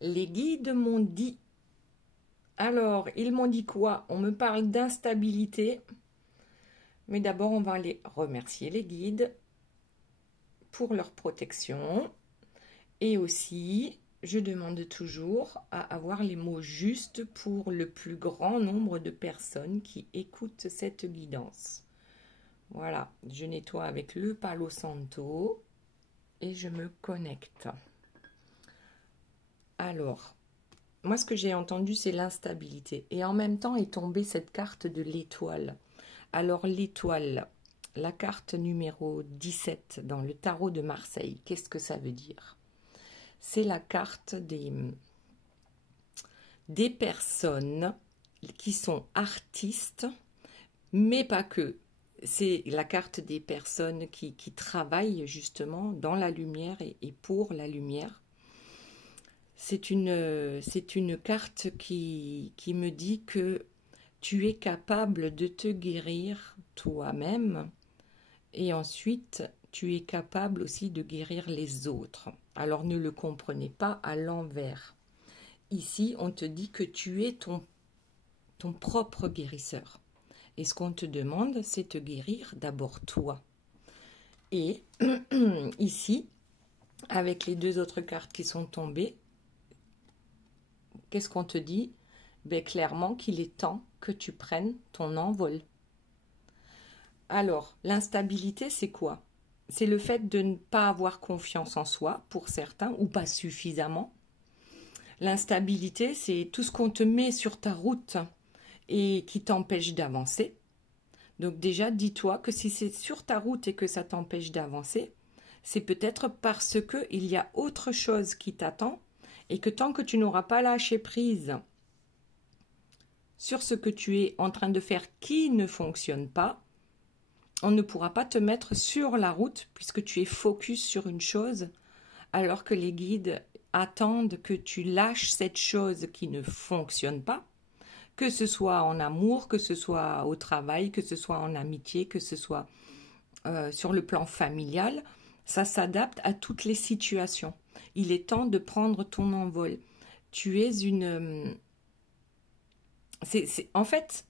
Les guides m'ont dit. Alors, ils m'ont dit quoi? On me parle d'instabilité. Mais d'abord, on va aller remercier les guides pour leur protection. Et aussi, je demande toujours à avoir les mots justes pour le plus grand nombre de personnes qui écoutent cette guidance. Voilà, je nettoie avec le Palo Santo et je me connecte. Alors, moi, ce que j'ai entendu, c'est l'instabilité. Et en même temps est tombée cette carte de l'étoile. Alors, l'étoile, la carte numéro 17 dans le tarot de Marseille, qu'est-ce que ça veut dire? C'est la carte des personnes qui sont artistes, mais pas que. C'est la carte des personnes qui travaillent justement dans la lumière et pour la lumière. C'est une carte qui me dit que tu es capable de te guérir toi-même et ensuite tu es capable aussi de guérir les autres. Alors ne le comprenez pas à l'envers. Ici, on te dit que tu es ton propre guérisseur. Et ce qu'on te demande, c'est te guérir d'abord toi. Et ici, avec les deux autres cartes qui sont tombées, qu'est-ce qu'on te dit? Ben, clairement qu'il est temps que tu prennes ton envol. Alors, l'instabilité, c'est quoi? C'est le fait de ne pas avoir confiance en soi, pour certains, ou pas suffisamment. L'instabilité, c'est tout ce qu'on te met sur ta route et qui t'empêche d'avancer. Donc déjà, dis-toi que si c'est sur ta route et que ça t'empêche d'avancer, c'est peut-être parce qu'il y a autre chose qui t'attend et que tant que tu n'auras pas lâché prise sur ce que tu es en train de faire qui ne fonctionne pas, on ne pourra pas te mettre sur la route puisque tu es focus sur une chose alors que les guides attendent que tu lâches cette chose qui ne fonctionne pas, que ce soit en amour, que ce soit au travail, que ce soit en amitié, que ce soit sur le plan familial. Ça s'adapte à toutes les situations. Il est temps de prendre ton envol. Tu es une... En fait,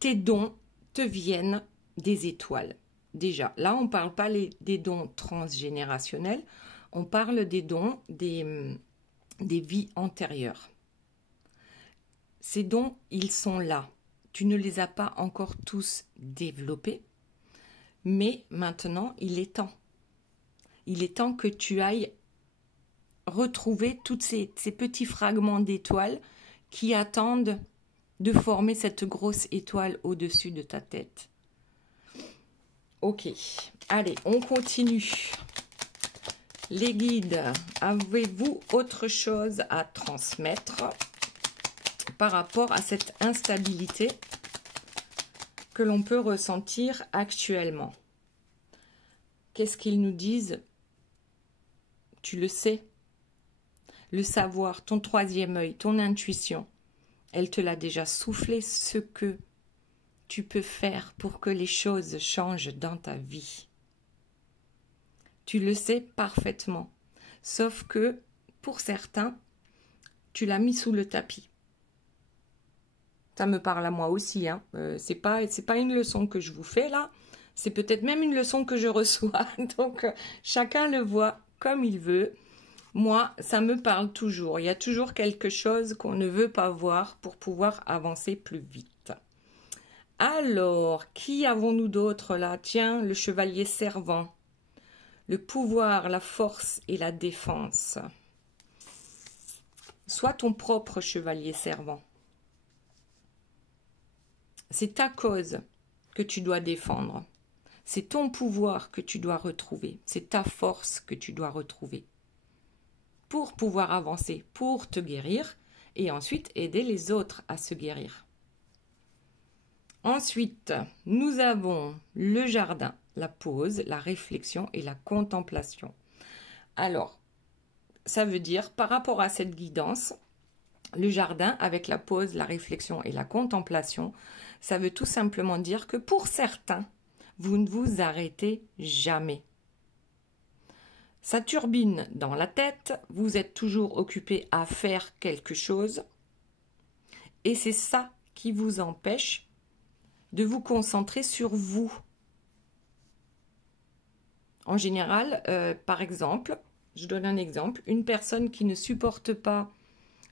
tes dons te viennent des étoiles. Déjà, là, on ne parle pas des dons transgénérationnels, on parle des dons des vies antérieures. Ces dons, ils sont là. Tu ne les as pas encore tous développés, mais maintenant, il est temps. Il est temps que tu ailles retrouver tous ces petits fragments d'étoiles qui attendent de former cette grosse étoile au-dessus de ta tête. Ok, allez, on continue. Les guides, avez-vous autre chose à transmettre par rapport à cette instabilité que l'on peut ressentir actuellement? Qu'est-ce qu'ils nous disent? Tu le sais. Le savoir, ton troisième œil, ton intuition, elle te l'a déjà soufflé ce que tu peux faire pour que les choses changent dans ta vie. Tu le sais parfaitement, sauf que pour certains, tu l'as mis sous le tapis. Ça me parle à moi aussi, hein. C'est pas une leçon que je vous fais là, c'est peut-être même une leçon que je reçois. Donc chacun le voit comme il veut. Moi, ça me parle toujours. Il y a toujours quelque chose qu'on ne veut pas voir pour pouvoir avancer plus vite. Alors, qui avons-nous d'autres là? Tiens, le chevalier servant. Le pouvoir, la force et la défense. Sois ton propre chevalier servant. C'est ta cause que tu dois défendre. C'est ton pouvoir que tu dois retrouver. C'est ta force que tu dois retrouver. Pour pouvoir avancer, pour te guérir et ensuite aider les autres à se guérir. Ensuite, nous avons le jardin, la pause, la réflexion et la contemplation. Alors, ça veut dire, par rapport à cette guidance, le jardin avec la pause, la réflexion et la contemplation, ça veut tout simplement dire que pour certains, vous ne vous arrêtez jamais. Ça turbine dans la tête, vous êtes toujours occupé à faire quelque chose et c'est ça qui vous empêche de vous concentrer sur vous. En général, par exemple, je donne un exemple, une personne qui ne supporte pas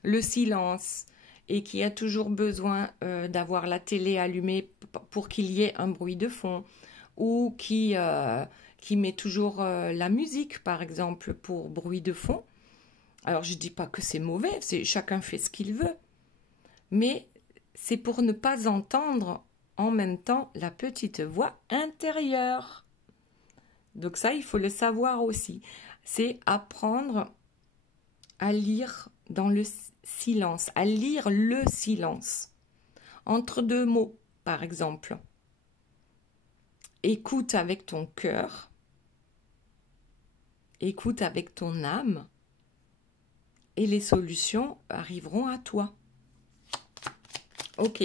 le silence et qui a toujours besoin d'avoir la télé allumée pour qu'il y ait un bruit de fond, ou qui met toujours la musique, par exemple, pour bruit de fond. Alors, je ne dis pas que c'est mauvais, chacun fait ce qu'il veut, mais c'est pour ne pas entendre en même temps la petite voix intérieure. Donc ça, il faut le savoir aussi. C'est apprendre à lire dans le silence, à lire le silence. Entre deux mots, par exemple. Écoute avec ton cœur, écoute avec ton âme, et les solutions arriveront à toi. Ok,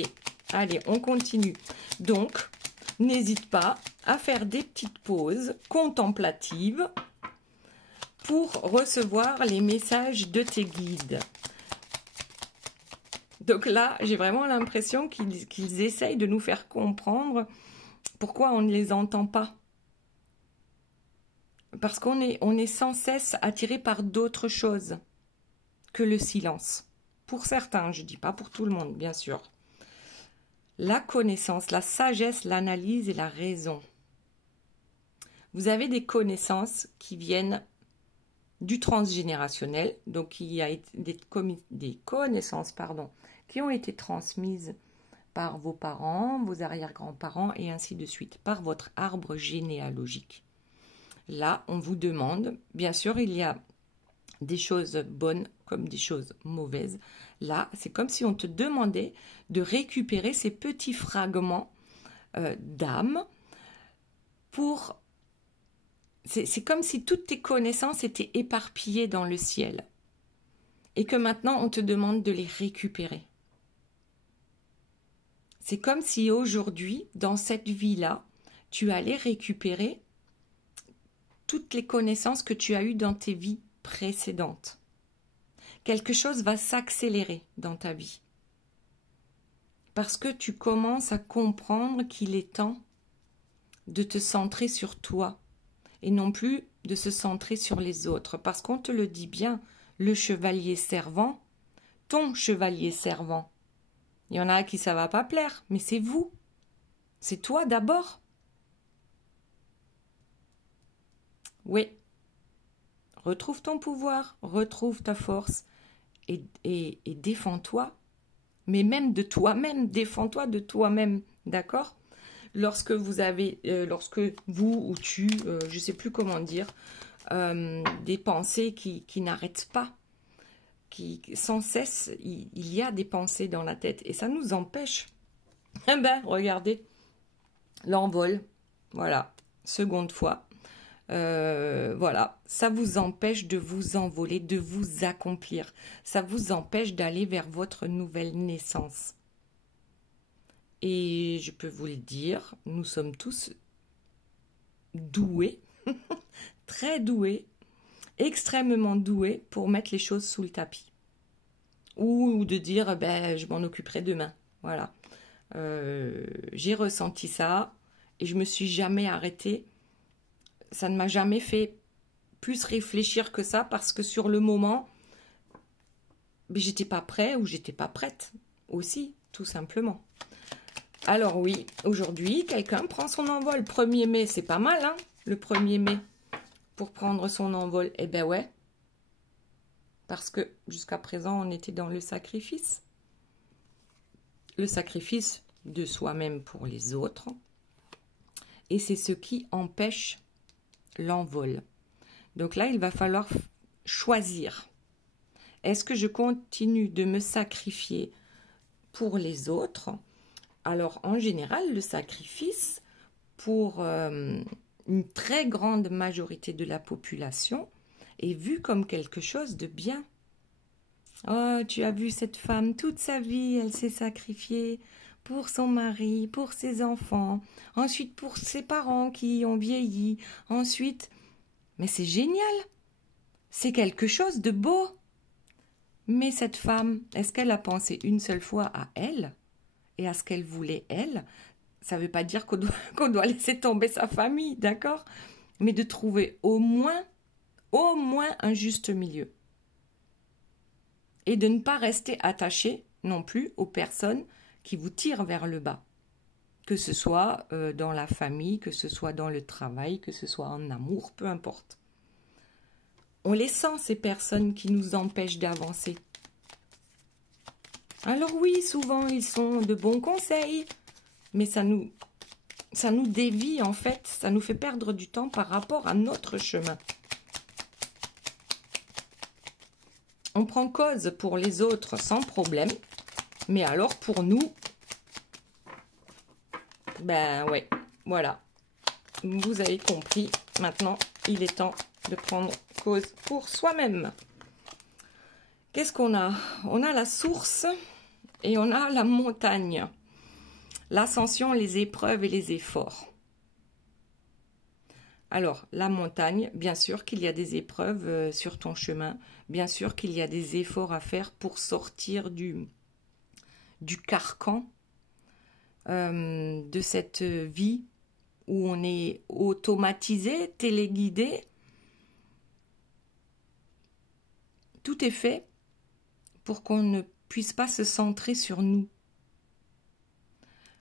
allez, on continue. Donc, n'hésite pas à faire des petites pauses contemplatives pour recevoir les messages de tes guides. Donc là, j'ai vraiment l'impression qu'ils essayent de nous faire comprendre pourquoi on ne les entend pas. Parce qu'on est sans cesse attiré par d'autres choses que le silence. Pour certains, je ne dis pas pour tout le monde, bien sûr. La connaissance, la sagesse, l'analyse et la raison. Vous avez des connaissances qui viennent du transgénérationnel, donc il y a des connaissances, qui ont été transmises par vos parents, vos arrière-grands-parents et ainsi de suite, par votre arbre généalogique. Là, on vous demande, bien sûr, il y a des choses bonnes comme des choses mauvaises. Là, c'est comme si on te demandait de récupérer ces petits fragments d'âme pour... C'est comme si toutes tes connaissances étaient éparpillées dans le ciel et que maintenant on te demande de les récupérer. C'est comme si aujourd'hui, dans cette vie-là, tu allais récupérer toutes les connaissances que tu as eues dans tes vies précédentes. Quelque chose va s'accélérer dans ta vie parce que tu commences à comprendre qu'il est temps de te centrer sur toi et non plus de se centrer sur les autres. Parce qu'on te le dit bien, le chevalier servant, ton chevalier servant. Il y en a à qui ça va pas plaire, mais c'est vous. C'est toi d'abord. Oui. Retrouve ton pouvoir, retrouve ta force et défends-toi. Mais même de toi-même, défends-toi de toi-même, d'accord ? Lorsque vous avez, lorsque vous ou tu, je ne sais plus comment dire, des pensées qui n'arrêtent pas, sans cesse, il y a des pensées dans la tête et ça nous empêche. Eh ben, regardez, l'envol, voilà, seconde fois, voilà, ça vous empêche de vous envoler, de vous accomplir, ça vous empêche d'aller vers votre nouvelle naissance. Et je peux vous le dire, nous sommes tous doués, très doués, extrêmement doués pour mettre les choses sous le tapis. Ou de dire, ben, je m'en occuperai demain. Voilà. J'ai ressenti ça et je me suis jamais arrêtée. Ça ne m'a jamais fait plus réfléchir que ça parce que sur le moment, ben, j'étais pas prêt ou j'étais pas prête aussi, tout simplement. Alors oui, aujourd'hui, quelqu'un prend son envol. 1er mai, c'est pas mal, hein, le 1er mai, pour prendre son envol. Eh ben ouais, parce que jusqu'à présent, on était dans le sacrifice. Le sacrifice de soi-même pour les autres. Et c'est ce qui empêche l'envol. Donc là, il va falloir choisir. Est-ce que je continue de me sacrifier pour les autres ? Alors, en général, le sacrifice, pour une très grande majorité de la population, est vu comme quelque chose de bien. Oh, tu as vu cette femme, toute sa vie, elle s'est sacrifiée pour son mari, pour ses enfants, ensuite pour ses parents qui ont vieilli, ensuite... Mais c'est génial! c'est quelque chose de beau. Mais cette femme, est-ce qu'elle a pensé une seule fois à elle et à ce qu'elle voulait elle? Ça ne veut pas dire qu'on doit laisser tomber sa famille, d'accord? Mais de trouver au moins un juste milieu. Et de ne pas rester attaché non plus aux personnes qui vous tirent vers le bas. Que ce soit dans la famille, que ce soit dans le travail, que ce soit en amour, peu importe. On les sent, ces personnes qui nous empêchent d'avancer. Alors oui, souvent, ils sont de bons conseils, mais ça nous dévie, en fait, ça nous fait perdre du temps par rapport à notre chemin. On prend cause pour les autres sans problème, mais alors pour nous, ben ouais, voilà. Vous avez compris, maintenant, il est temps de prendre cause pour soi-même. Qu'est-ce qu'on a? On a la source et on a la montagne. L'ascension, les épreuves et les efforts. Alors, la montagne, bien sûr qu'il y a des épreuves sur ton chemin. Bien sûr qu'il y a des efforts à faire pour sortir du carcan de cette vie où on est automatisé, téléguidé. Tout est fait pour qu'on ne puisse pas se centrer sur nous.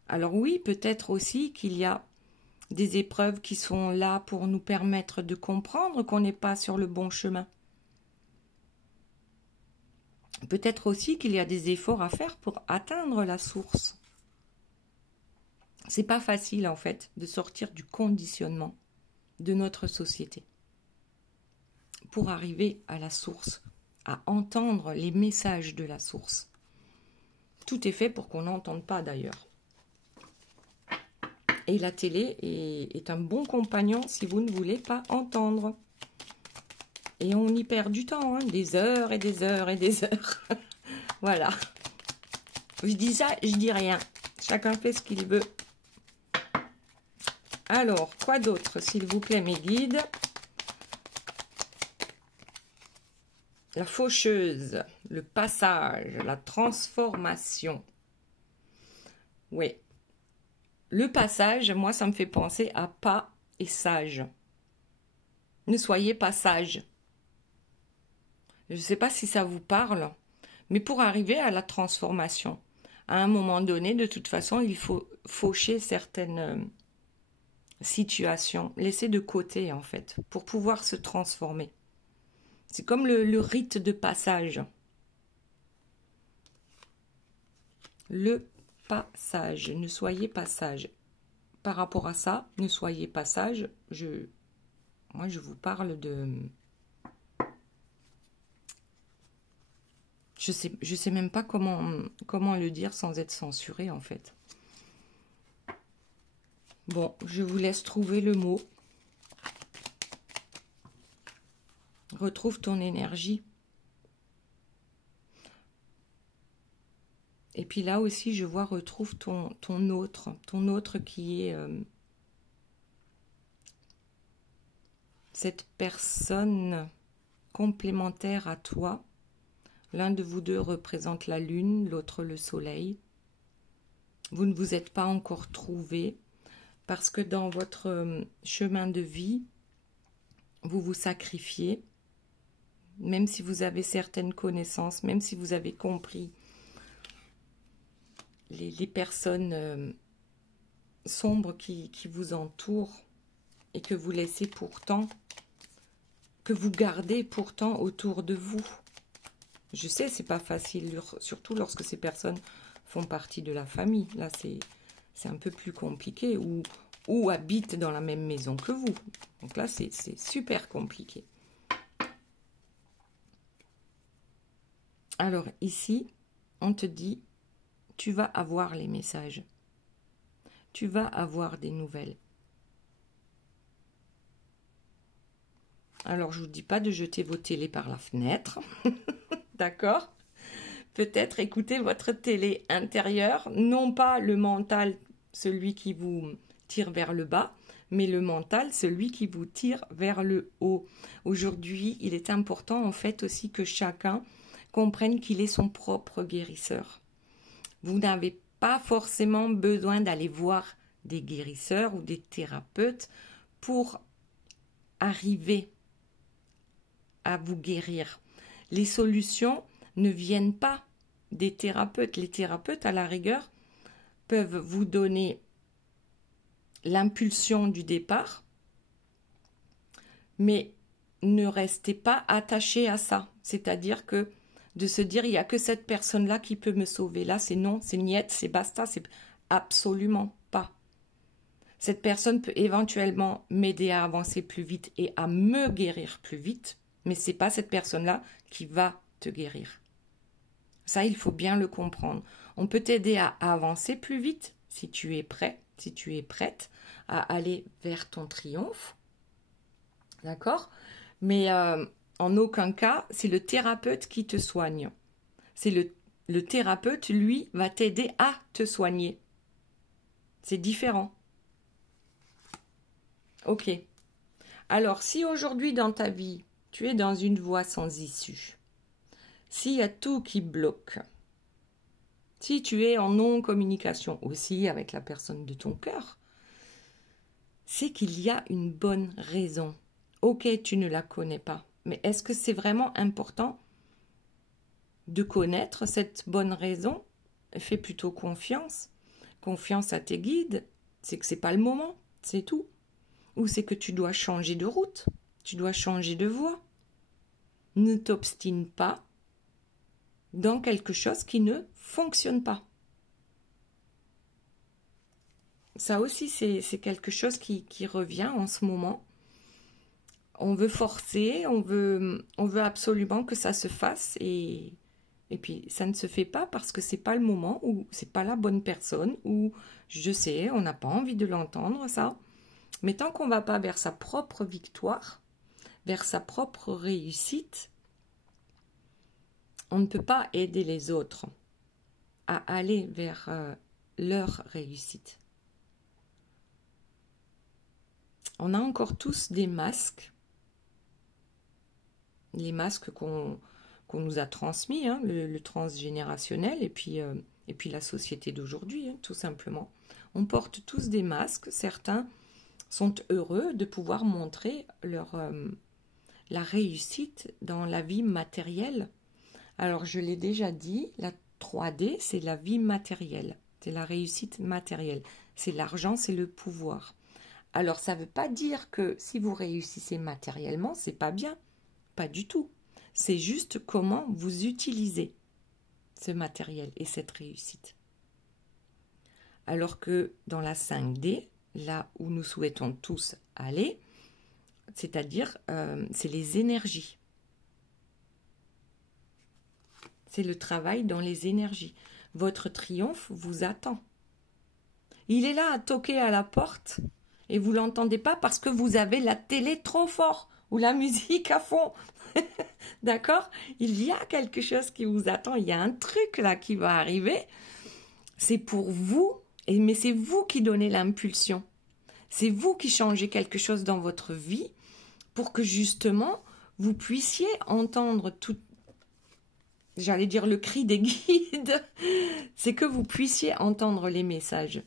Alors oui, peut-être aussi qu'il y a des épreuves qui sont là pour nous permettre de comprendre qu'on n'est pas sur le bon chemin. Peut-être aussi qu'il y a des efforts à faire pour atteindre la source. C'est pas facile en fait de sortir du conditionnement de notre société pour arriver à la source, à entendre les messages de la source. Tout est fait pour qu'on n'entende pas d'ailleurs. Et la télé est un bon compagnon si vous ne voulez pas entendre. Et on y perd du temps, hein, des heures et des heures et des heures. Voilà. Je dis ça, je dis rien. Chacun fait ce qu'il veut. Alors, quoi d'autre, s'il vous plaît, mes guides? La faucheuse, le passage, la transformation. Oui. Le passage, moi, ça me fait penser à pas et sage. Ne soyez pas sage. Je ne sais pas si ça vous parle, mais pour arriver à la transformation, à un moment donné, de toute façon, il faut faucher certaines situations, laisser de côté, en fait, pour pouvoir se transformer. C'est comme le rite de passage. Le passage, ne soyez pas sage. Par rapport à ça, ne soyez pas sage. Moi, je vous parle de... Je sais même pas comment le dire sans être censuré, en fait. Bon, je vous laisse trouver le mot. Retrouve ton énergie. Et puis là aussi, je vois, retrouve ton autre qui est cette personne complémentaire à toi. L'un de vous deux représente la lune, l'autre le soleil. Vous ne vous êtes pas encore trouvés parce que dans votre chemin de vie, vous vous sacrifiez, même si vous avez certaines connaissances, même si vous avez compris les personnes sombres qui vous entourent et que vous laissez pourtant, que vous gardez pourtant autour de vous. Je sais, c'est pas facile, surtout lorsque ces personnes font partie de la famille. Là, c'est un peu plus compliqué, ou habitent dans la même maison que vous. Donc là, c'est super compliqué. Alors ici, on te dit, tu vas avoir les messages. Tu vas avoir des nouvelles. Alors, je ne vous dis pas de jeter vos télés par la fenêtre. D'accord? Peut-être écouter votre télé intérieure, non pas le mental, celui qui vous tire vers le bas, mais le mental, celui qui vous tire vers le haut. Aujourd'hui, il est important en fait aussi que chacun comprenne qu'il est son propre guérisseur. Vous n'avez pas forcément besoin d'aller voir des guérisseurs ou des thérapeutes pour arriver à vous guérir. Les solutions ne viennent pas des thérapeutes. Les thérapeutes, à la rigueur, peuvent vous donner l'impulsion du départ, mais ne restez pas attaché à ça. C'est-à-dire que de se dire, il n'y a que cette personne-là qui peut me sauver. Là, c'est non, c'est niette, c'est basta, c'est absolument pas. Cette personne peut éventuellement m'aider à avancer plus vite et à me guérir plus vite, mais ce n'est pas cette personne-là qui va te guérir. Ça, il faut bien le comprendre. On peut t'aider à avancer plus vite si tu es prêt, si tu es prête à aller vers ton triomphe. D'accord? Mais en aucun cas, c'est le thérapeute qui te soigne. C'est le thérapeute, lui, va t'aider à te soigner. C'est différent. Ok. Alors, si aujourd'hui dans ta vie, tu es dans une voie sans issue, s'il y a tout qui bloque, si tu es en non-communication aussi avec la personne de ton cœur, c'est qu'il y a une bonne raison. Ok, tu ne la connais pas, mais est-ce que c'est vraiment important de connaître cette bonne raison? Fais plutôt confiance. Confiance à tes guides, c'est que c'est pas le moment, c'est tout. Ou c'est que tu dois changer de route, tu dois changer de voie. Ne t'obstine pas dans quelque chose qui ne fonctionne pas. Ça aussi, c'est quelque chose qui revient en ce moment. On veut forcer, on veut absolument que ça se fasse et puis ça ne se fait pas parce que c'est pas le moment ou c'est pas la bonne personne ou je sais, on n'a pas envie de l'entendre ça. Mais tant qu'on ne va pas vers sa propre victoire, vers sa propre réussite, on ne peut pas aider les autres à aller vers leur réussite. On a encore tous des masques, les masques qu'on nous a transmis, hein, le transgénérationnel et puis la société d'aujourd'hui, hein, tout simplement. On porte tous des masques, certains sont heureux de pouvoir montrer la réussite dans la vie matérielle. Alors, je l'ai déjà dit, la 3D, c'est la vie matérielle, c'est la réussite matérielle, c'est l'argent, c'est le pouvoir. Alors, ça ne veut pas dire que si vous réussissez matériellement, c'est pas bien, pas du tout. C'est juste comment vous utilisez ce matériel et cette réussite. Alors que dans la 5D, là où nous souhaitons tous aller, c'est-à-dire c'est les énergies. C'est le travail dans les énergies. Votre triomphe vous attend. Il est là à toquer à la porte et vous ne l'entendez pas parce que vous avez la télé trop fort ou la musique à fond. D'accord? Il y a quelque chose qui vous attend. Il y a un truc là qui va arriver. C'est pour vous, mais c'est vous qui donnez l'impulsion. C'est vous qui changez quelque chose dans votre vie pour que justement vous puissiez entendre tout, j'allais dire le cri des guides, c'est que vous puissiez entendre les messages.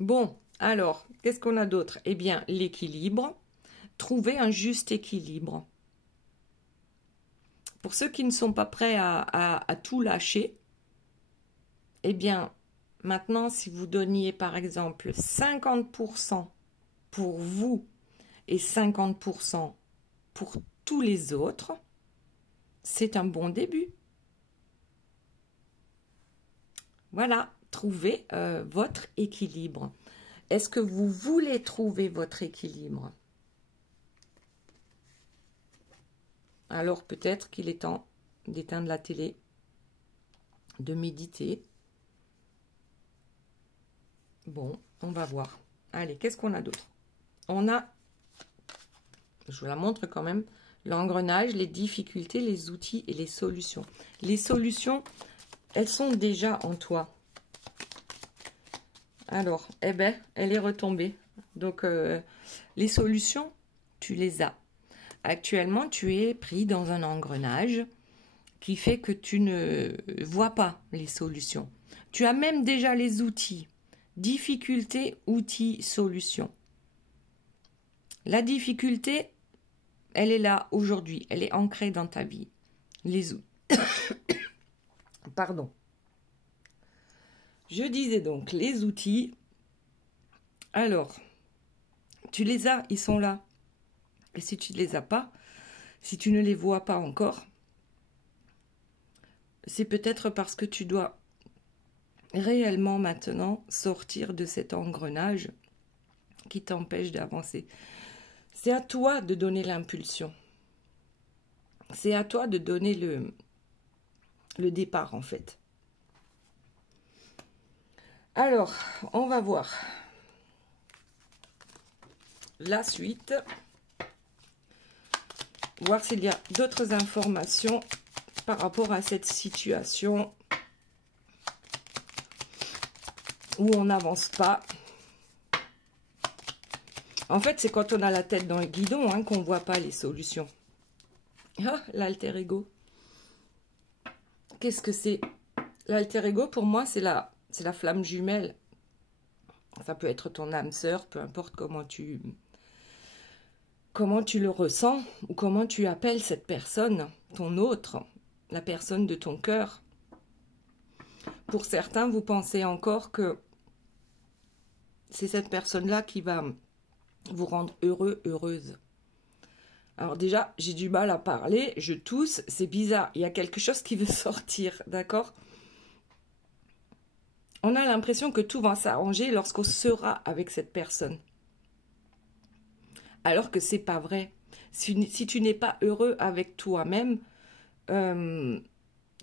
Bon, alors, qu'est-ce qu'on a d'autre? Eh bien, l'équilibre. Trouver un juste équilibre. Pour ceux qui ne sont pas prêts à tout lâcher, eh bien, maintenant, si vous donniez par exemple 50% pour vous et 50% pour tous les autres, c'est un bon début. Voilà, trouvez votre équilibre. Est-ce que vous voulez trouver votre équilibre? Alors peut-être qu'il est temps d'éteindre la télé, de méditer. Bon, on va voir. Allez, qu'est-ce qu'on a d'autre? On a, je vous la montre quand même, l'engrenage, les difficultés, les outils et les solutions. Les solutions, elles sont déjà en toi. Alors, eh ben, elle est retombée. Donc, les solutions, tu les as. Actuellement, tu es pris dans un engrenage qui fait que tu ne vois pas les solutions. Tu as même déjà les outils. Difficulté, outils, solutions. La difficulté, elle est là aujourd'hui. Elle est ancrée dans ta vie. Les outils. Pardon. Je disais donc les outils. Alors, tu les as, ils sont là. Et si tu ne les as pas, si tu ne les vois pas encore, c'est peut-être parce que tu dois réellement maintenant sortir de cet engrenage qui t'empêche d'avancer. C'est à toi de donner l'impulsion. C'est à toi de donner le départ en fait. Alors, on va voir la suite. Voir s'il y a d'autres informations par rapport à cette situation où on n'avance pas. En fait, c'est quand on a la tête dans le guidon hein, qu'on ne voit pas les solutions. Ah, l'alter ego. Qu'est-ce que c'est? L'alter ego, pour moi, c'est la flamme jumelle. Ça peut être ton âme sœur, peu importe comment tu le ressens ou comment tu appelles cette personne, ton autre, la personne de ton cœur. Pour certains, vous pensez encore que c'est cette personne-là qui va vous rendre heureux, heureuse. Alors déjà, j'ai du mal à parler, je tousse, c'est bizarre, il y a quelque chose qui veut sortir, d'accord? On a l'impression que tout va s'arranger lorsqu'on sera avec cette personne. Alors que c'est pas vrai. Si tu n'es pas heureux avec toi-même,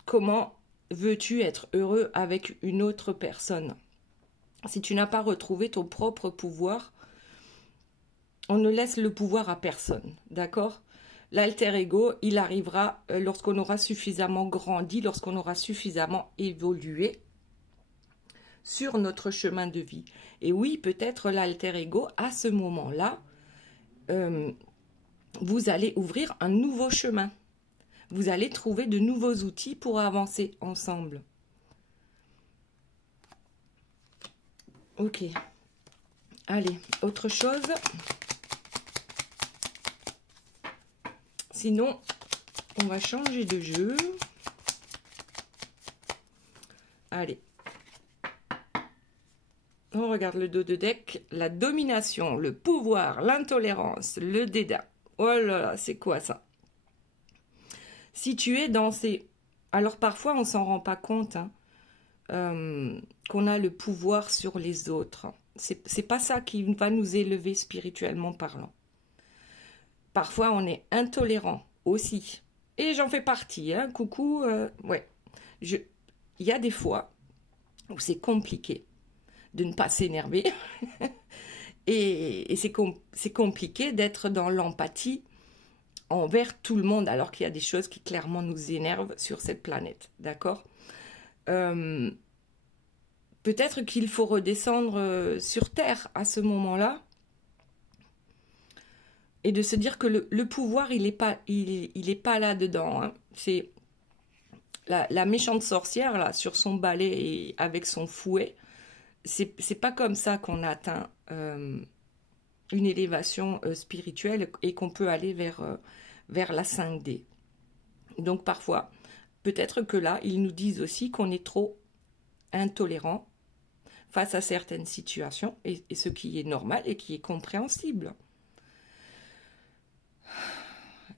comment veux-tu être heureux avec une autre personne? Si tu n'as pas retrouvé ton propre pouvoir, on ne laisse le pouvoir à personne, d'accord? L'alter ego, il arrivera lorsqu'on aura suffisamment grandi, lorsqu'on aura suffisamment évolué sur notre chemin de vie. Et oui, peut-être l'alter ego, à ce moment-là, vous allez ouvrir un nouveau chemin. Vous allez trouver de nouveaux outils pour avancer ensemble. Ok. Allez, autre chose. Sinon, on va changer de jeu. Allez. On regarde le dos de deck. La domination, le pouvoir, l'intolérance, le dédain. Oh là là, c'est quoi ça? Si tu es dans ces... Alors parfois, on ne s'en rend pas compte hein, qu'on a le pouvoir sur les autres. C'est pas ça qui va nous élever spirituellement parlant. Parfois, on est intolérant aussi. Et j'en fais partie. Hein. Coucou. Ouais. Il y a des fois où c'est compliqué de ne pas s'énerver. et c'est compliqué d'être dans l'empathie envers tout le monde, alors qu'il y a des choses qui clairement nous énervent sur cette planète. D'accord? Peut-être qu'il faut redescendre sur Terre à ce moment-là. Et de se dire que le pouvoir, il est pas là-dedans. Hein. C'est la méchante sorcière, là, sur son balai et avec son fouet. C'est pas comme ça qu'on atteint une élévation spirituelle et qu'on peut aller vers la 5D. Donc parfois, peut-être que là, ils nous disent aussi qu'on est trop intolérant face à certaines situations, et ce qui est normal et qui est compréhensible.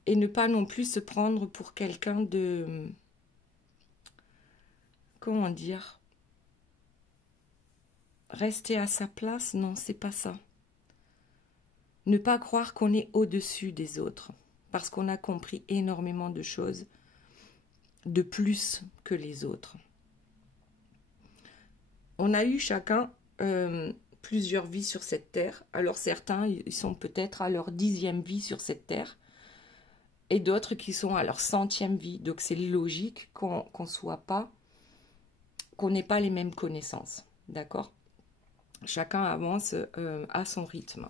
Et ne pas non plus se prendre pour quelqu'un de... Comment dire? Rester à sa place, non, c'est pas ça. Ne pas croire qu'on est au-dessus des autres, parce qu'on a compris énormément de choses de plus que les autres. On a eu chacun plusieurs vies sur cette terre. Alors certains, ils sont peut-être à leur 10e vie sur cette terre, et d'autres qui sont à leur 100e vie. Donc c'est logique qu'on n'ait pas les mêmes connaissances. D'accord? Chacun avance à son rythme.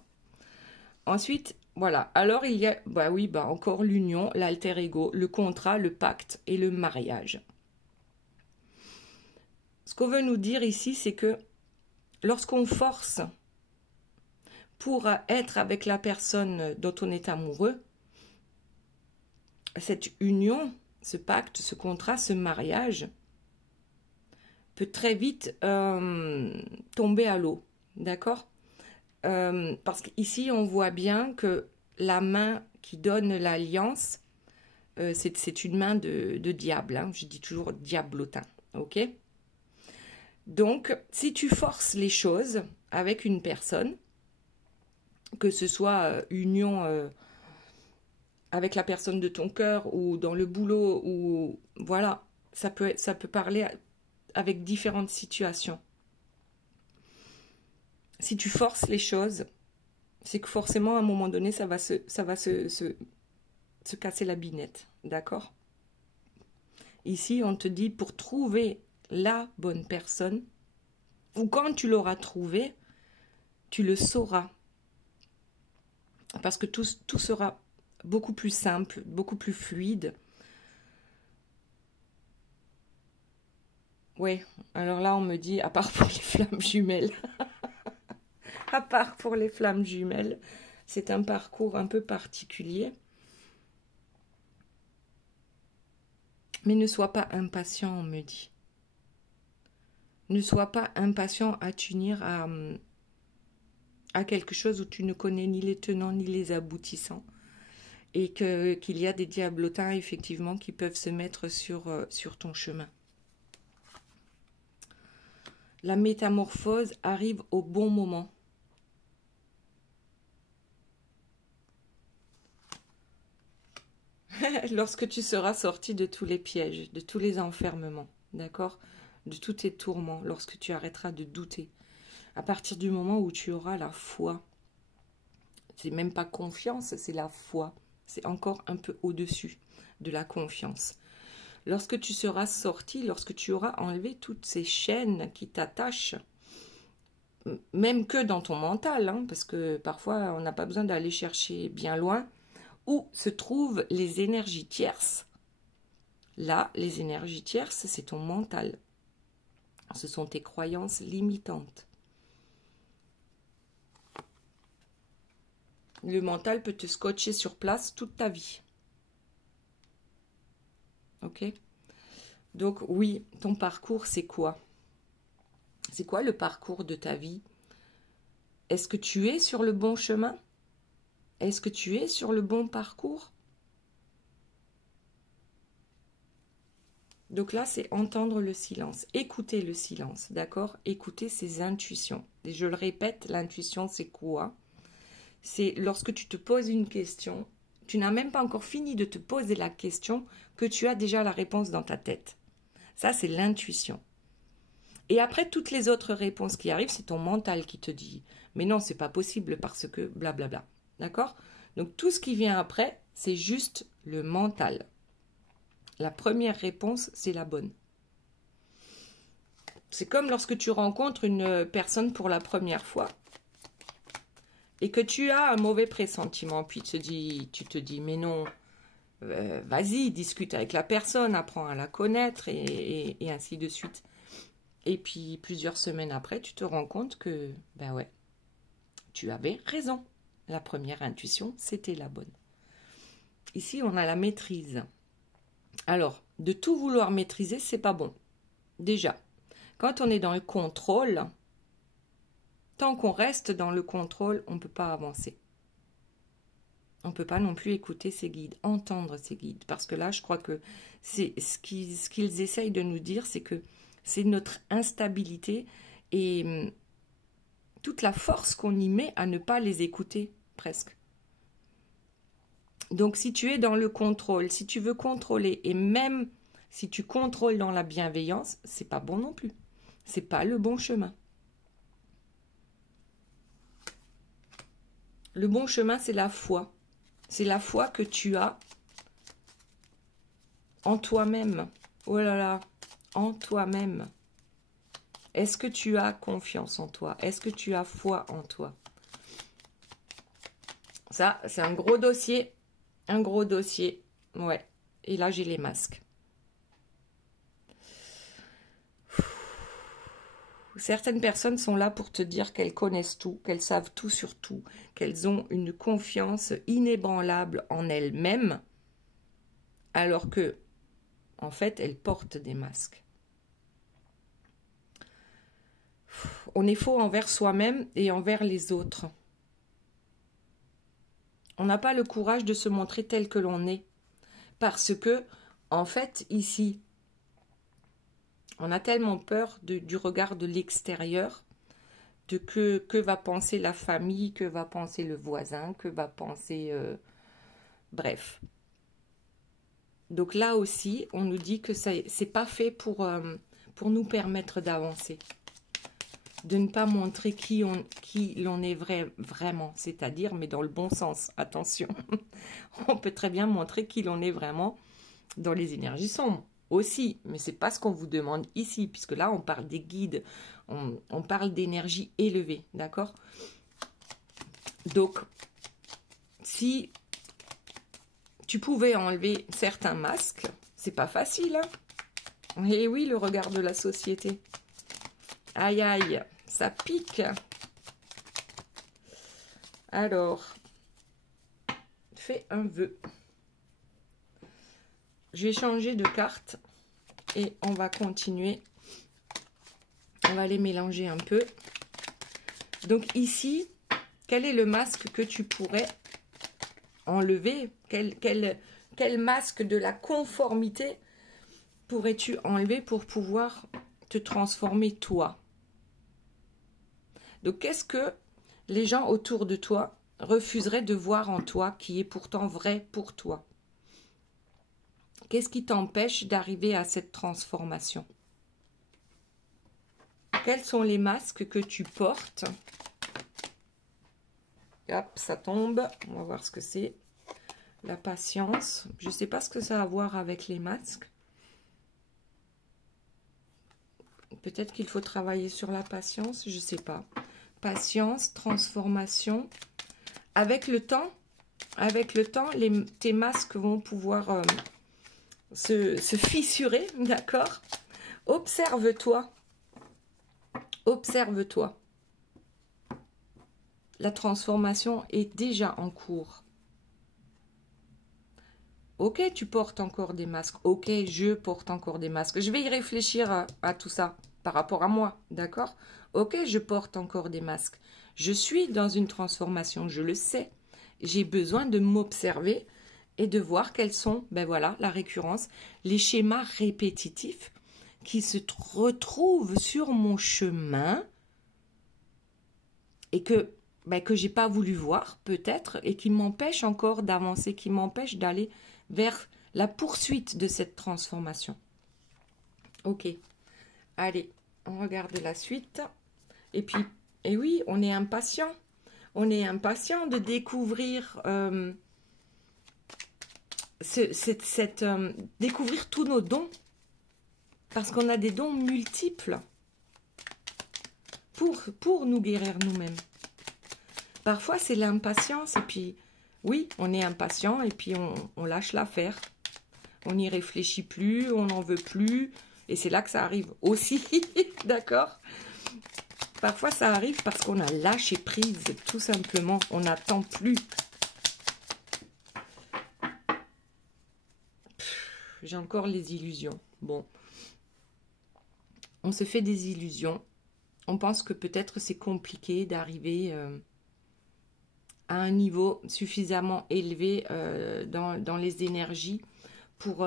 Ensuite, voilà. Alors, il y a, bah oui, bah encore l'union, l'alter ego, le contrat, le pacte et le mariage. Ce qu'on veut nous dire ici, c'est que lorsqu'on force pour être avec la personne dont on est amoureux, cette union, ce pacte, ce contrat, ce mariage peut très vite tomber à l'eau, d'accord? Parce qu'ici, on voit bien que la main qui donne l'alliance, c'est une main de diable, hein. Je dis toujours diablotin, ok? Donc, si tu forces les choses avec une personne, que ce soit union avec la personne de ton cœur ou dans le boulot, ou voilà, ça peut parler avec différentes situations. Si tu forces les choses, c'est que forcément à un moment donné ça va se casser la binette, d'accord? Ici on te dit, pour trouver la bonne personne, ou quand tu l'auras trouvé, tu le sauras, parce que tout sera beaucoup plus simple, beaucoup plus fluide. Oui, alors là on me dit, à part pour les flammes jumelles, à part pour les flammes jumelles, c'est un parcours un peu particulier. Mais ne sois pas impatient, on me dit. Ne sois pas impatient à t'unir à quelque chose où tu ne connais ni les tenants ni les aboutissants. Et qu'il y a des diablotins, effectivement, qui peuvent se mettre sur ton chemin. La métamorphose arrive au bon moment. Lorsque tu seras sorti de tous les pièges, de tous les enfermements, d'accord? De tous tes tourments, lorsque tu arrêteras de douter. À partir du moment où tu auras la foi. C'est même pas confiance, c'est la foi. C'est encore un peu au-dessus de la confiance. Lorsque tu seras sorti, lorsque tu auras enlevé toutes ces chaînes qui t'attachent, même que dans ton mental, hein, parce que parfois on n'a pas besoin d'aller chercher bien loin, où se trouvent les énergies tierces. Là, les énergies tierces, c'est ton mental. Ce sont tes croyances limitantes. Le mental peut te scotcher sur place toute ta vie. Ok? Donc oui, ton parcours, c'est quoi? C'est quoi le parcours de ta vie? Est-ce que tu es sur le bon chemin? Est-ce que tu es sur le bon parcours? Donc là, c'est entendre le silence, écouter le silence, d'accord? Écouter ses intuitions. Et je le répète, l'intuition, c'est quoi? C'est lorsque tu te poses une question, tu n'as même pas encore fini de te poser la question, que tu as déjà la réponse dans ta tête. Ça, c'est l'intuition. Et après, toutes les autres réponses qui arrivent, c'est ton mental qui te dit « Mais non, c'est pas possible parce que blablabla. » D'accord? Donc, tout ce qui vient après, c'est juste le mental. La première réponse, c'est la bonne. C'est comme lorsque tu rencontres une personne pour la première fois et que tu as un mauvais pressentiment, puis tu te dis « Mais non, vas-y, discute avec la personne, apprends à la connaître et ainsi de suite. » Et puis, plusieurs semaines après, tu te rends compte que, ben ouais, tu avais raison. La première intuition, c'était la bonne. Ici, on a la maîtrise. Alors, de tout vouloir maîtriser, c'est pas bon. Déjà, quand on est dans le contrôle, tant qu'on reste dans le contrôle, on ne peut pas avancer. On ne peut pas non plus écouter ses guides, entendre ses guides. Parce que là, je crois que c'est ce qu'ils essayent de nous dire, c'est que c'est notre instabilité et toute la force qu'on y met à ne pas les écouter, presque. Donc, si tu es dans le contrôle, si tu veux contrôler, et même si tu contrôles dans la bienveillance, c'est pas bon non plus. C'est pas le bon chemin. Le bon chemin, c'est la foi. C'est la foi que tu as en toi-même. Oh là là, en toi-même. Est-ce que tu as confiance en toi? Est-ce que tu as foi en toi? Ça, c'est un gros dossier. Un gros dossier. Ouais. Et là, j'ai les masques. Certaines personnes sont là pour te dire qu'elles connaissent tout, qu'elles savent tout sur tout, qu'elles ont une confiance inébranlable en elles-mêmes, alors que, en fait, elles portent des masques. On est faux envers soi-même et envers les autres. On n'a pas le courage de se montrer tel que l'on est. Parce que, en fait, ici, on a tellement peur du regard de l'extérieur, de que va penser la famille, que va penser le voisin, que va penser... bref. Donc là aussi, on nous dit que c'est pas fait pour nous permettre d'avancer. De ne pas montrer qui l'on est vraiment, c'est-à-dire, mais dans le bon sens, attention. On peut très bien montrer qui l'on est vraiment dans les énergies sombres aussi, mais c'est pas ce qu'on vous demande ici, puisque là, on parle des guides, on parle d'énergie élevée, d'accord? Donc, si tu pouvais enlever certains masques, c'est pas facile, hein? Et oui, le regard de la société. Aïe, aïe, ça pique. Alors, fais un vœu. Je vais changer de carte et on va continuer. On va les mélanger un peu. Donc ici, quel est le masque que tu pourrais enlever? Quel masque de la conformité pourrais-tu enlever pour pouvoir te transformer toi? Donc qu'est-ce que les gens autour de toi refuseraient de voir en toi qui est pourtant vrai pour toi? Qu'est-ce qui t'empêche d'arriver à cette transformation? Quels sont les masques que tu portes? Hop, ça tombe. On va voir ce que c'est. La patience. Je ne sais pas ce que ça a à voir avec les masques. Peut-être qu'il faut travailler sur la patience. Je ne sais pas. Patience, transformation. Avec le temps, tes masques vont pouvoir se fissurer, d'accord? Observe-toi. Observe-toi. La transformation est déjà en cours. Ok, tu portes encore des masques. Ok, je porte encore des masques. Je vais y réfléchir à tout ça par rapport à moi, d'accord? Ok, je porte encore des masques. Je suis dans une transformation, je le sais. J'ai besoin de m'observer et de voir quels sont, ben voilà, la récurrence, les schémas répétitifs qui se retrouvent sur mon chemin et que j'ai pas voulu voir peut-être et qui m'empêchent encore d'avancer, qui m'empêchent d'aller vers la poursuite de cette transformation. Ok, allez, on regarde la suite. Et puis, et oui, on est impatient. On est impatient de découvrir découvrir tous nos dons. Parce qu'on a des dons multiples pour nous guérir nous-mêmes. Parfois, c'est l'impatience et puis, oui, on est impatient et puis on lâche l'affaire. On n'y réfléchit plus, on n'en veut plus. Et c'est là que ça arrive aussi, d'accord? Parfois, ça arrive parce qu'on a lâché prise, tout simplement. On n'attend plus. J'ai encore les illusions. Bon. On se fait des illusions. On pense que peut-être c'est compliqué d'arriver à un niveau suffisamment élevé dans les énergies pour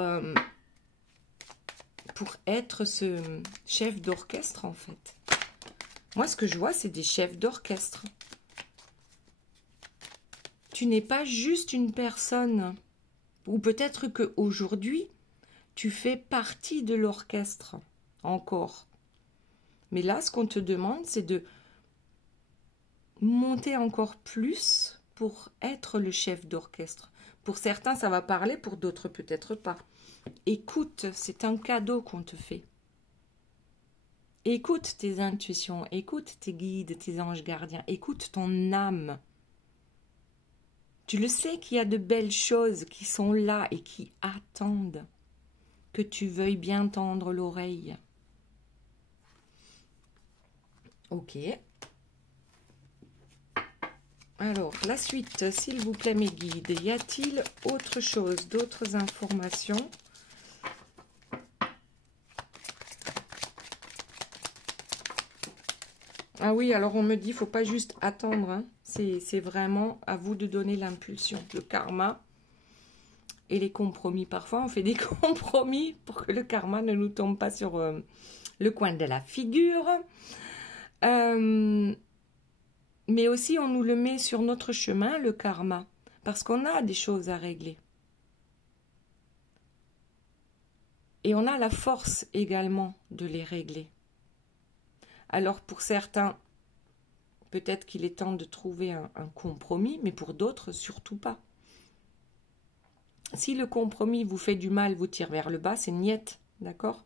être ce chef d'orchestre, en fait. Moi, ce que je vois, c'est des chefs d'orchestre. Tu n'es pas juste une personne. Ou peut-être qu'aujourd'hui, tu fais partie de l'orchestre, encore. Mais là, ce qu'on te demande, c'est de monter encore plus pour être le chef d'orchestre. Pour certains, ça va parler, pour d'autres, peut-être pas. Écoute, c'est un cadeau qu'on te fait. Écoute tes intuitions, écoute tes guides, tes anges gardiens, écoute ton âme. Tu le sais qu'il y a de belles choses qui sont là et qui attendent que tu veuilles bien tendre l'oreille. Ok. Alors, la suite, s'il vous plaît, mes guides. Y a-t-il autre chose, d'autres informations? Ah oui, alors on me dit, il ne faut pas juste attendre. Hein. C'est vraiment à vous de donner l'impulsion. Le karma et les compromis. Parfois, on fait des compromis pour que le karma ne nous tombe pas sur le coin de la figure. Mais aussi, on nous le met sur notre chemin, le karma, parce qu'on a des choses à régler. Et on a la force également de les régler. Alors, pour certains, peut-être qu'il est temps de trouver un compromis, mais pour d'autres, surtout pas. Si le compromis vous fait du mal, vous tire vers le bas, c'est niet, d'accord?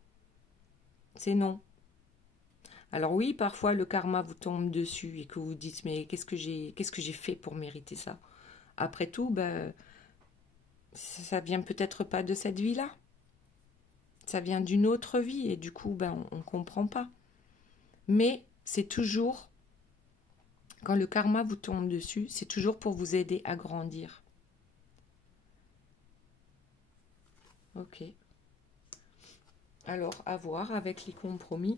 C'est non. Alors oui, parfois le karma vous tombe dessus et que vous dites mais qu'est-ce que j'ai fait pour mériter ça? Après tout, ben, ça vient peut-être pas de cette vie-là. Ça vient d'une autre vie et du coup, ben, on ne comprend pas. Mais c'est toujours, quand le karma vous tombe dessus, c'est toujours pour vous aider à grandir. Ok. Alors, à voir avec les compromis.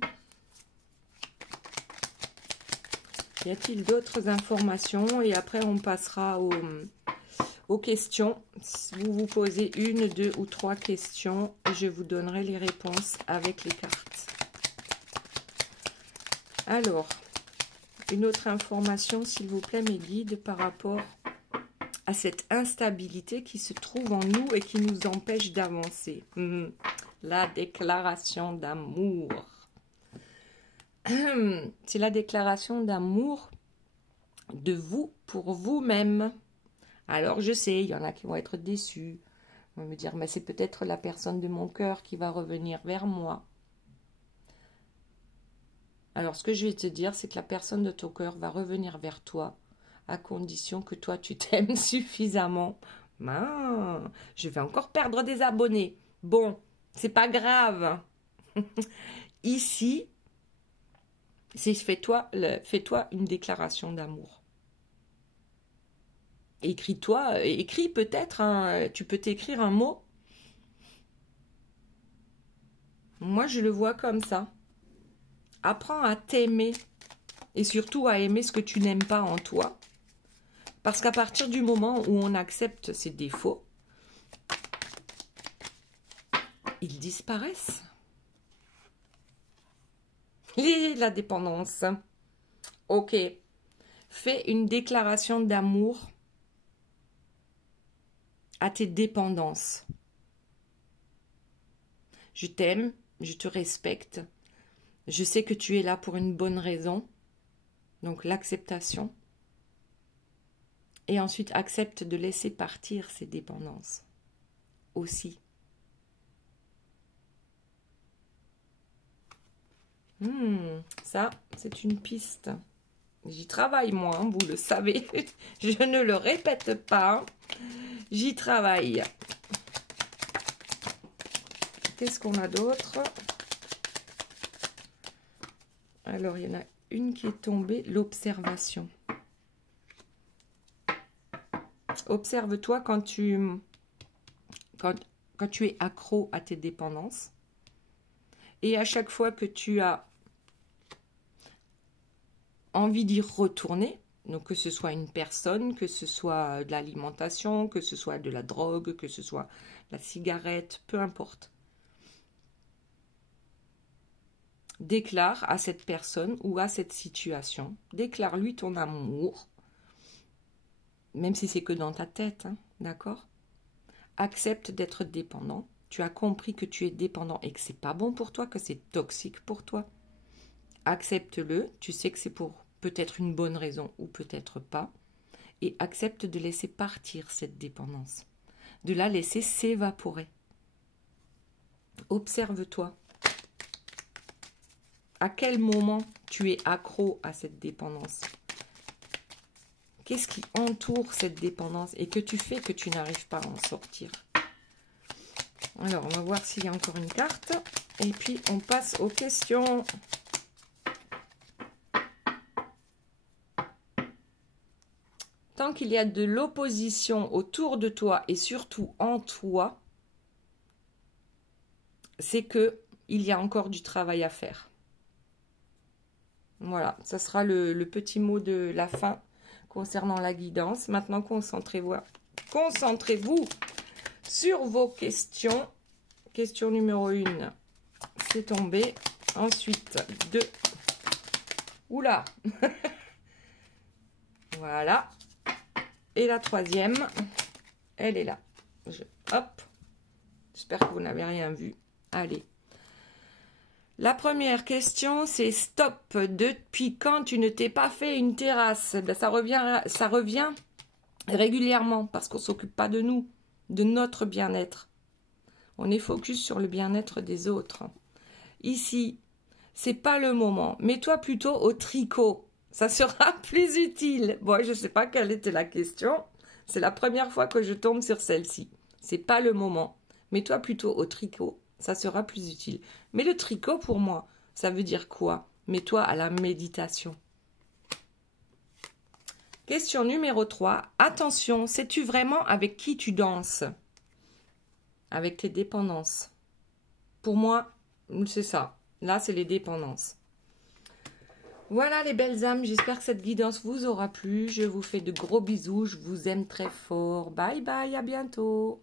Y a-t-il d'autres informations? Et après, on passera aux questions. Vous vous posez 1, 2 ou 3 questions et je vous donnerai les réponses avec les cartes. Alors, une autre information, s'il vous plaît, mes guides, par rapport à cette instabilité qui se trouve en nous et qui nous empêche d'avancer. La déclaration d'amour. C'est la déclaration d'amour de vous pour vous-même. Alors, je sais, il y en a qui vont être déçus. Ils vont me dire, mais c'est peut-être la personne de mon cœur qui va revenir vers moi. Alors, ce que je vais te dire, c'est que la personne de ton cœur va revenir vers toi à condition que toi, tu t'aimes suffisamment. Je vais encore perdre des abonnés. Bon, c'est pas grave. Ici, fais-toi une déclaration d'amour. Écris peut-être, tu peux t'écrire un mot. Moi, je le vois comme ça. Apprends à t'aimer et surtout à aimer ce que tu n'aimes pas en toi. Parce qu'à partir du moment où on accepte ses défauts, ils disparaissent. La dépendance. Ok. Fais une déclaration d'amour à tes dépendances. Je t'aime, je te respecte. Je sais que tu es là pour une bonne raison. Donc l'acceptation. Et ensuite, accepte de laisser partir ces dépendances. Aussi. Ça, c'est une piste. J'y travaille, moi, hein, vous le savez. Je ne le répète pas. J'y travaille. Qu'est-ce qu'on a d'autre? Alors, il y en a une qui est tombée, l'observation. Observe-toi quand tu es accro à tes dépendances. Et à chaque fois que tu as envie d'y retourner, donc que ce soit une personne, que ce soit de l'alimentation, que ce soit de la drogue, que ce soit la cigarette, peu importe. Déclare à cette personne ou à cette situation, déclare-lui ton amour, même si c'est que dans ta tête, hein, d'accord? Accepte d'être dépendant. Tu as compris que tu es dépendant et que c'est pas bon pour toi, que c'est toxique pour toi. Accepte-le. Tu sais que c'est pour peut-être une bonne raison ou peut-être pas. Et accepte de laisser partir cette dépendance. De la laisser s'évaporer. Observe-toi. À quel moment tu es accro à cette dépendance? Qu'est-ce qui entoure cette dépendance et que tu fais que tu n'arrives pas à en sortir? Alors, on va voir s'il y a encore une carte. Et puis, on passe aux questions. Tant qu'il y a de l'opposition autour de toi et surtout en toi, c'est que il y a encore du travail à faire. Voilà, ça sera le petit mot de la fin concernant la guidance. Maintenant, concentrez-vous sur vos questions. Question numéro 1, c'est tombé. Ensuite, 2. Oula. Voilà. Et la 3e, elle est là. Hop. J'espère que vous n'avez rien vu. Allez. La première question, c'est stop. Depuis quand tu ne t'es pas fait une terrasse? Ben, ça revient régulièrement parce qu'on ne s'occupe pas de nous, de notre bien-être. On est focus sur le bien-être des autres. Ici, c'est pas le moment. Mets-toi plutôt au tricot. Ça sera plus utile. Bon, je ne sais pas quelle était la question. C'est la première fois que je tombe sur celle-ci. C'est pas le moment. Mets-toi plutôt au tricot. Ça sera plus utile. Mais le tricot, pour moi, ça veut dire quoi? Mets-toi à la méditation. Question numéro 3. Attention, sais-tu vraiment avec qui tu danses? Avec tes dépendances. Pour moi, c'est ça. Là, c'est les dépendances. Voilà les belles âmes, j'espère que cette guidance vous aura plu. Je vous fais de gros bisous, je vous aime très fort. Bye bye, à bientôt.